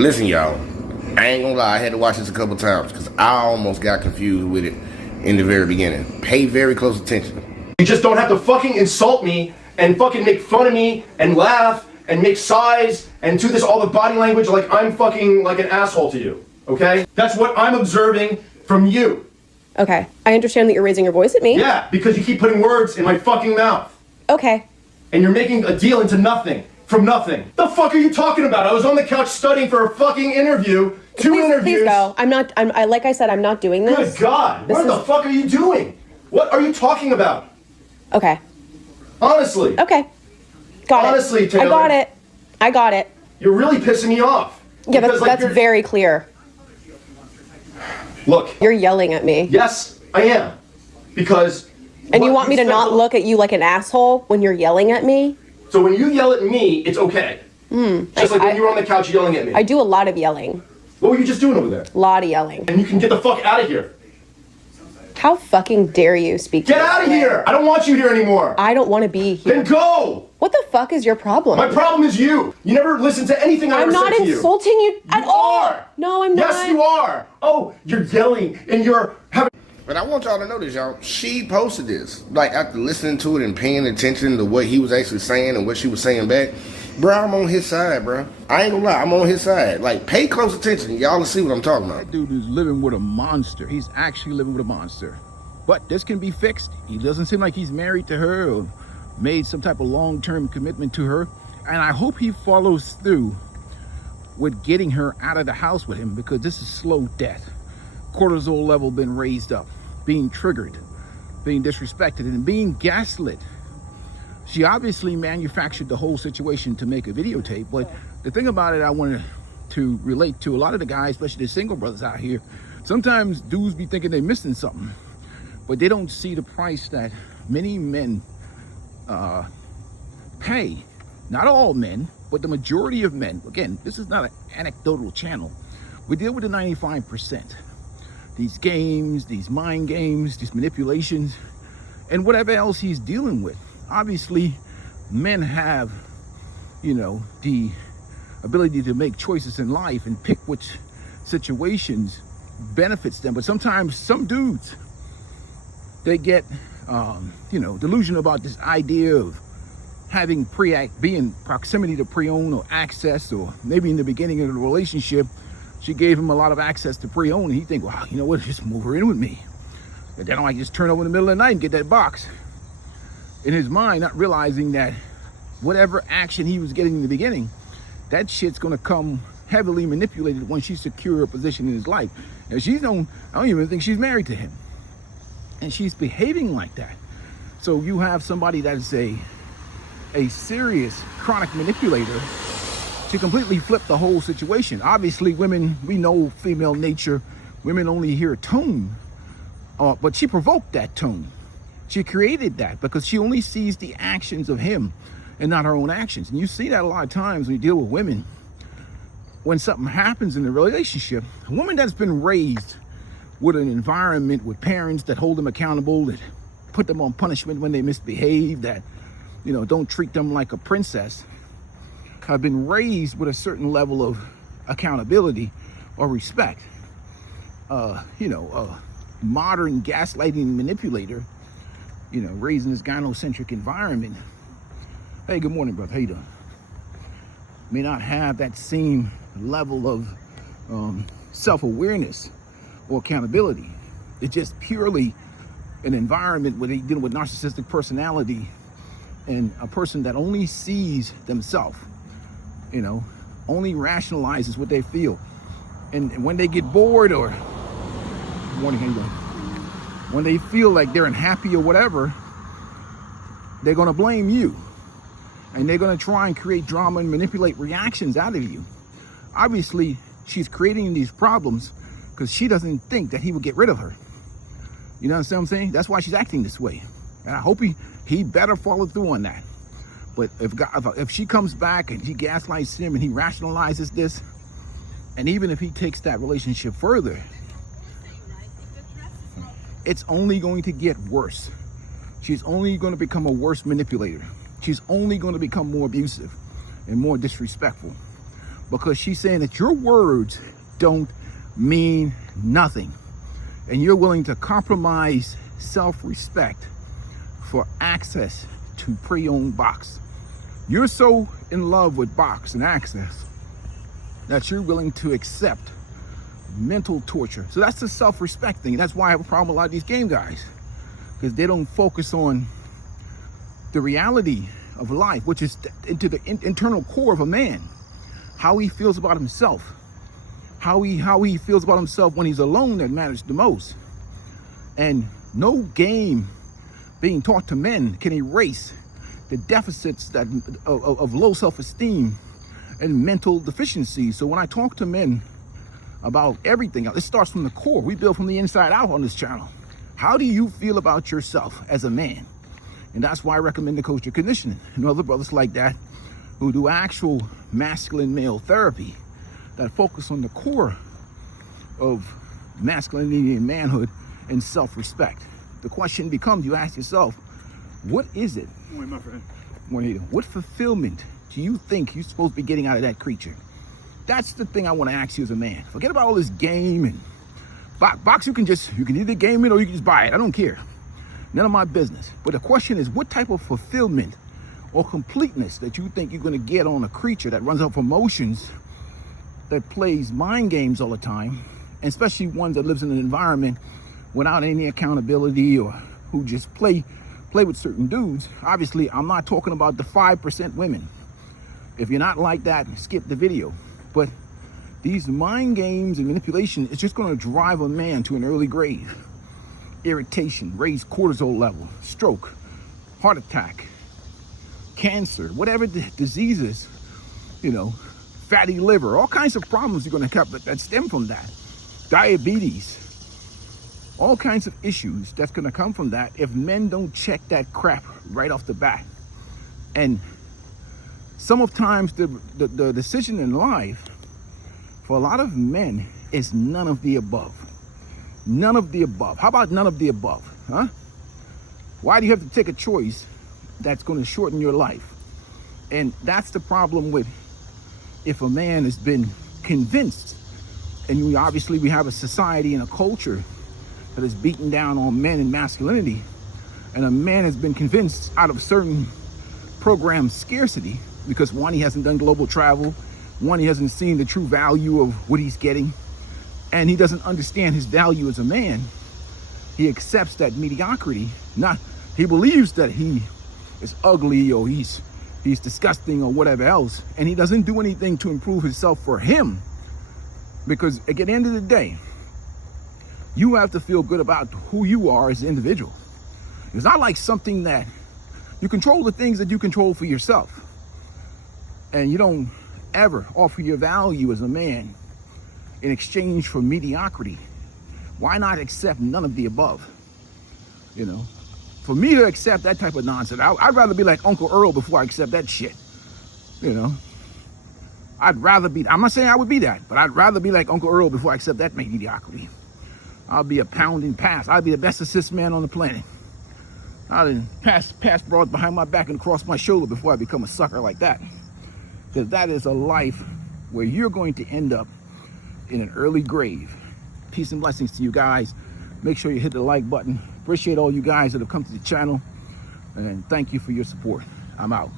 Listen, y'all. I ain't gonna lie. I had to watch this a couple times because I almost got confused with it in the very beginning. Pay very close attention. You just don't have to fucking insult me and fucking make fun of me and laugh and make sighs and do this all the body language like I'm fucking like an asshole to you. Okay? That's what I'm observing from you. Okay. I understand that you're raising your voice at me. Yeah, because you keep putting words in my fucking mouth. Okay. And you're making a deal into nothing. From nothing. The fuck are you talking about? I was on the couch studying for a fucking interview. Two interviews. Please go. Like I said, I'm not doing this. Good God. What the fuck are you doing? What are you talking about? Okay. Honestly. Okay. Got it. Honestly, Taylor. I got it. You're really pissing me off. Yeah, that's very clear. Look. You're yelling at me. Yes, I am. Because... And you want me to not look at you like an asshole when you're yelling at me? So when you yell at me, it's okay. Just like when you were on the couch yelling at me. I do a lot of yelling. What were you just doing over there? A lot of yelling. And you can get the fuck out of here. How fucking dare you speak to me? Get out of here! I don't want you here anymore. I don't want to be here. Then go! What the fuck is your problem? My problem is you. You never listen to anything I ever said to you. I'm not insulting you at all. You are. No, I'm not. Yes, you are. Oh, you're yelling and you're having... But I want y'all to know this, y'all. She posted this. Like, after listening to it and paying attention to what he was actually saying and what she was saying back. Bro, I'm on his side, bro. I ain't gonna lie, I'm on his side. Like, pay close attention. Y'all will see what I'm talking about. That dude is living with a monster. He's actually living with a monster. But this can be fixed. He doesn't seem like he's married to her or made some type of long-term commitment to her. And I hope he follows through with getting her out of the house with him, because this is slow death. Cortisol level been raised up, being triggered, being disrespected, and being gaslit. She obviously manufactured the whole situation to make a videotape, but the thing about it I wanted to relate to a lot of the guys, especially the single brothers out here, sometimes dudes be thinking they're missing something, but they don't see the price that many men pay. Not all men, but the majority of men. Again, this is not an anecdotal channel. We deal with the 95%. These games, these mind games, these manipulations, and whatever else he's dealing with. Obviously, men have, the ability to make choices in life and pick which situations benefits them. But sometimes some dudes, they get, delusional about this idea of having being proximity to pre-owned or access, or maybe in the beginning of the relationship, she gave him a lot of access to pre-owned, and he think, wow, you know what, just move her in with me. And then I just turn over in the middle of the night and get that box. In his mind, not realizing that whatever action he was getting in the beginning, that shit's gonna come heavily manipulated once she secure a position in his life. And I don't even think she's married to him. And she's behaving like that. So you have somebody that is a serious chronic manipulator to completely flip the whole situation. Obviously, women, we know female nature, women only hear tone, but she provoked that tone. She created that because she only sees the actions of him and not her own actions. And you see that a lot of times when you deal with women. When something happens in the relationship, a woman that's been raised with an environment with parents that hold them accountable, that put them on punishment when they misbehave, that, don't treat them like a princess, have been raised with a certain level of accountability or respect. A modern gaslighting manipulator, raised in this gynocentric environment. Hey, good morning, brother. How you doing? May not have that same level of self-awareness or accountability. It's just purely an environment where they deal with narcissistic personality and a person that only sees themselves, only rationalizes what they feel. And when they get bored or, good morning, how you doing? When they feel like they're unhappy or whatever, they're gonna blame you. And they're gonna try and create drama and manipulate reactions out of you. Obviously, she's creating these problems because she doesn't think that he would get rid of her. You know what I'm saying? That's why she's acting this way. And I hope he better follow through on that. But if she comes back and he gaslights him and he rationalizes this, and even if he takes that relationship further, it's only going to get worse. She's only going to become a worse manipulator. She's only going to become more abusive and more disrespectful. because she's saying that your words don't mean nothing. And you're willing to compromise self-respect for access to pre-owned box. You're so in love with box and access that you're willing to accept mental torture. So that's the self-respect thing. That's why I have a problem with a lot of these game guys, because they don't focus on the reality of life, which is into the internal core of a man, how he feels about himself, how he feels about himself when he's alone that matters the most. And no game being taught to men can erase the deficits that of low self-esteem and mental deficiency. So when I talk to men about everything, it starts from the core. We build from the inside out on this channel. How do you feel about yourself as a man? And that's why I recommend the Coach of Conditioning and other brothers like that who do actual masculine male therapy that focus on the core of masculinity and manhood and self-respect. The question becomes, you ask yourself, what is it? My friend. What fulfillment do you think you're supposed to be getting out of that creature? That's the thing I want to ask you as a man. Forget about all this game and box. You can either game it or you can just buy it. I don't care. None of my business. But the question is, what type of fulfillment or completeness that you think you're going to get on a creature that runs off emotions, that plays mind games all the time, and especially one that lives in an environment without any accountability, or who just play with certain dudes. Obviously, I'm not talking about the 5% women. If you're not like that, skip the video. But these mind games and manipulation is just going to drive a man to an early grave. Irritation, raise cortisol level, stroke, heart attack, cancer, whatever the diseases, fatty liver, all kinds of problems you're going to have that stem from that. Diabetes, all kinds of issues that's going to come from that if men don't check that crap right off the bat. And sometimes the decision in life for a lot of men is none of the above. None of the above. How about none of the above? Huh? Why do you have to take a choice that's going to shorten your life? And that's the problem with, if a man has been convinced, and we have a society and a culture that is beaten down on men and masculinity, and a man has been convinced out of certain program scarcity, because one, he hasn't done global travel, one, he hasn't seen the true value of what he's getting, and he doesn't understand his value as a man. He accepts that mediocrity. He believes that he is ugly, or he's disgusting, or whatever else, and he doesn't do anything to improve himself for him. Because at the end of the day, you have to feel good about who you are as an individual. It's not like something that you control, the things that you control for yourself, and you don't ever offer your value as a man in exchange for mediocrity. Why not accept none of the above? For me to accept that type of nonsense, I'd rather be like Uncle Earl before I accept that shit. I'd rather be, I'm not saying I would be that, but I'd rather be like Uncle Earl before I accept that mediocrity. I'll be a pounding pass. I'll be the best assist man on the planet. I'll pass broads behind my back and across my shoulder before I become a sucker like that. Because that is a life where you're going to end up in an early grave. Peace and blessings to you guys. Make sure you hit the like button. Appreciate all you guys that have come to the channel. And thank you for your support. I'm out.